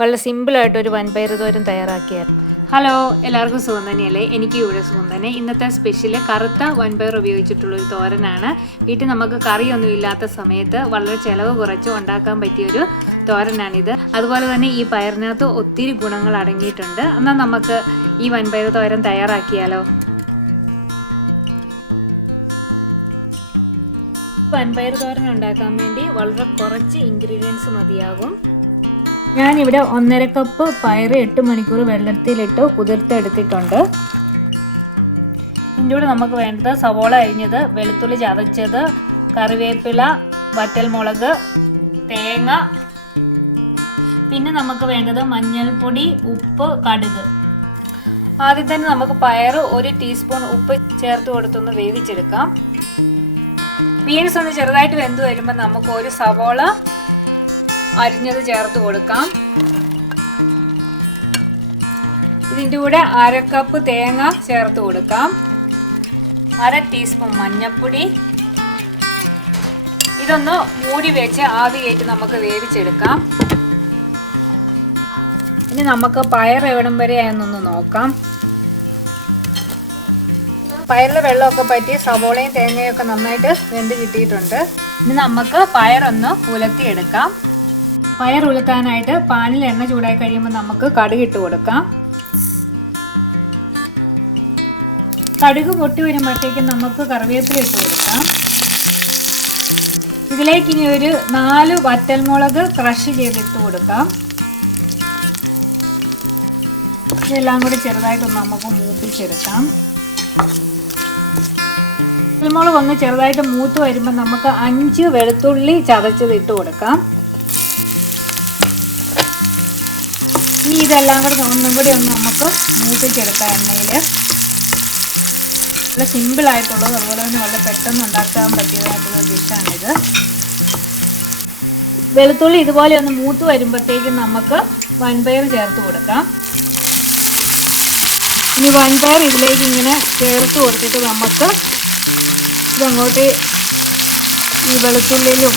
വളരെ സിമ്പിളായിട്ടൊരു വൻപയർ തോരൻ തയ്യാറാക്കിയായിരുന്നു. ഹലോ, എല്ലാവർക്കും സുഖം തന്നെയല്ലേ? എനിക്ക് ഇവിടെ സുഖം തന്നെ. ഇന്നത്തെ സ്പെഷ്യൽ കറുത്ത വൻപയർ ഉപയോഗിച്ചിട്ടുള്ളൊരു തോരനാണ്. വീട്ടിൽ നമുക്ക് കറിയൊന്നും ഇല്ലാത്ത സമയത്ത് വളരെ ചിലവ് കുറച്ച് ഉണ്ടാക്കാൻ പറ്റിയൊരു തോരനാണിത്. അതുപോലെ തന്നെ ഈ പയറിനകത്ത് ഒത്തിരി ഗുണങ്ങൾ അടങ്ങിയിട്ടുണ്ട്. എന്നാൽ നമുക്ക് ഈ വൻപയർ തോരൻ തയ്യാറാക്കിയാലോ? വൻപയർ തോരൻ ഉണ്ടാക്കാൻ വേണ്ടി വളരെ കുറച്ച് ഇൻഗ്രീഡിയൻസ് മതിയാകും. ഞാനിവിടെ 1.5 കപ്പ് പയർ 8 മണിക്കൂർ വെള്ളത്തിലിട്ട് കുതിർത്തെടുത്തിട്ടുണ്ട്. ഇതിൻ്റെ കൂടെ നമുക്ക് വേണ്ടത് സവോള അരിഞ്ഞത്, വെളുത്തുള്ളി ചതച്ചത്, കറിവേപ്പില, വറ്റൽമുളക്, തേങ്ങ, പിന്നെ നമുക്ക് വേണ്ടത് മഞ്ഞൾപ്പൊടി, ഉപ്പ്, കടുക്. ആദ്യം തന്നെ നമുക്ക് പയർ 1 ടീസ്പൂൺ ഉപ്പ് ചേർത്ത് കൊടുത്തൊന്ന് വേവിച്ചെടുക്കാം. ബീൻസ് ഒന്ന് ചെറുതായിട്ട് വെന്ത് വരുമ്പോൾ നമുക്ക് 1 സവോള അരിഞ്ഞത് ചേർത്ത് കൊടുക്കാം. ഇതിൻ്റെ കൂടെ 1/2 കപ്പ് തേങ്ങ ചേർത്ത് കൊടുക്കാം. 1/2 ടീസ്പൂൺ മഞ്ഞൾപ്പൊടി. ഇതൊന്ന് മൂടി വെച്ച് ആവി കയറ്റി നമുക്ക് വേവിച്ചെടുക്കാം. ഇനി നമുക്ക് പയർ എവിടം വരെ ആയെന്നൊന്ന് നോക്കാം. പയറിലെ വെള്ളമൊക്കെ പറ്റി സവോളയും തേങ്ങയൊക്കെ നന്നായിട്ട് വെന്ത് കിട്ടിയിട്ടുണ്ട്. ഇനി നമുക്ക് പയറൊന്ന് ഉലർത്തിയെടുക്കാം. പയർ ഉലർത്താനായിട്ട് പാനിൽ എണ്ണ ചൂടായി കഴിയുമ്പോൾ നമുക്ക് കടുക് ഇട്ട് കൊടുക്കാം. കടുക് പൊട്ടി വരുമ്പോഴത്തേക്കും നമുക്ക് കറിവേപ്പില ഇട്ട് കൊടുക്കാം. ഇതിലേക്ക് ഇനി ഒരു 4 വറ്റൽമുളക് ക്രഷ് ചെയ്തിട്ട് കൊടുക്കാം. ഇതെല്ലാം കൂടി ചെറുതായിട്ടൊന്ന് നമുക്ക് മൂപ്പിച്ചെടുക്കാം. വറ്റൽമുളക് ഒന്ന് ചെറുതായിട്ട് മൂത്ത് വരുമ്പോൾ നമുക്ക് 5 വെളുത്തുള്ളി ചതച്ചത് ഇട്ട് കൊടുക്കാം. ഇനി ഇതെല്ലാം കൂടി ഒന്നും കൂടി ഒന്ന് നമുക്ക് മൂപ്പിച്ചെടുക്കാം എണ്ണയിൽ. വളരെ സിമ്പിളായിട്ടുള്ളത്, അതുപോലെ തന്നെ വളരെ പെട്ടെന്ന് ഉണ്ടാക്കാൻ പറ്റിയതായിട്ടുള്ള ഡിഷാണിത്. വെളുത്തുള്ളി ഇതുപോലെ ഒന്ന് മൂത്ത് വരുമ്പോഴത്തേക്കും നമുക്ക് വൻപയർ ചേർത്ത് കൊടുക്കാം. ഇനി വൻപയർ ഇതിലേക്ക് ഇങ്ങനെ ചേർത്ത് കൊടുത്തിട്ട് നമുക്ക് ഇതങ്ങോട്ട് ഈ വെളുത്തുള്ളിയിലും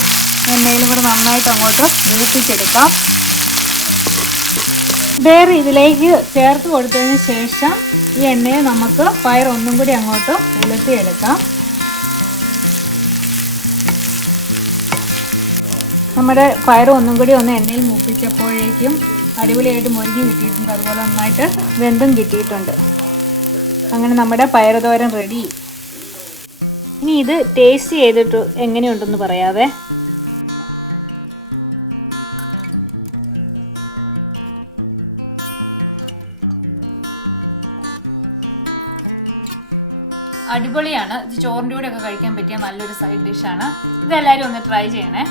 എണ്ണയിലും കൂടെ നന്നായിട്ട് അങ്ങോട്ട് മൂപ്പിച്ചെടുക്കാം. പയർ ഇതിലേക്ക് ചേർത്ത് കൊടുത്തതിന് ശേഷം ഈ എണ്ണയെ നമുക്ക് പയർ ഒന്നും കൂടി അങ്ങോട്ട് ഉലർത്തിയെടുക്കാം. നമ്മുടെ പയർ ഒന്നും കൂടി ഒന്ന് എണ്ണയിൽ മൂപ്പിച്ചപ്പോഴേക്കും അടിപൊളിയായിട്ട് മുരിഞ്ഞ് കിട്ടിയിട്ടുണ്ട്, അതുപോലെ നന്നായിട്ട് വെന്തും കിട്ടിയിട്ടുണ്ട്. അങ്ങനെ നമ്മുടെ പയർ തോരൻ റെഡി. ഇനി ഇത് ടേസ്റ്റ് ചെയ്തിട്ട് എങ്ങനെയുണ്ടെന്ന് പറയാവേ. അടിപൊളിയാണ്. ഇത് ചോറിൻ്റെ കൂടെ ഒക്കെ കഴിക്കാൻ പറ്റിയ നല്ലൊരു സൈഡ് ഡിഷാണ്. ഇതെല്ലാവരും ഒന്ന് ട്രൈ ചെയ്യണേ.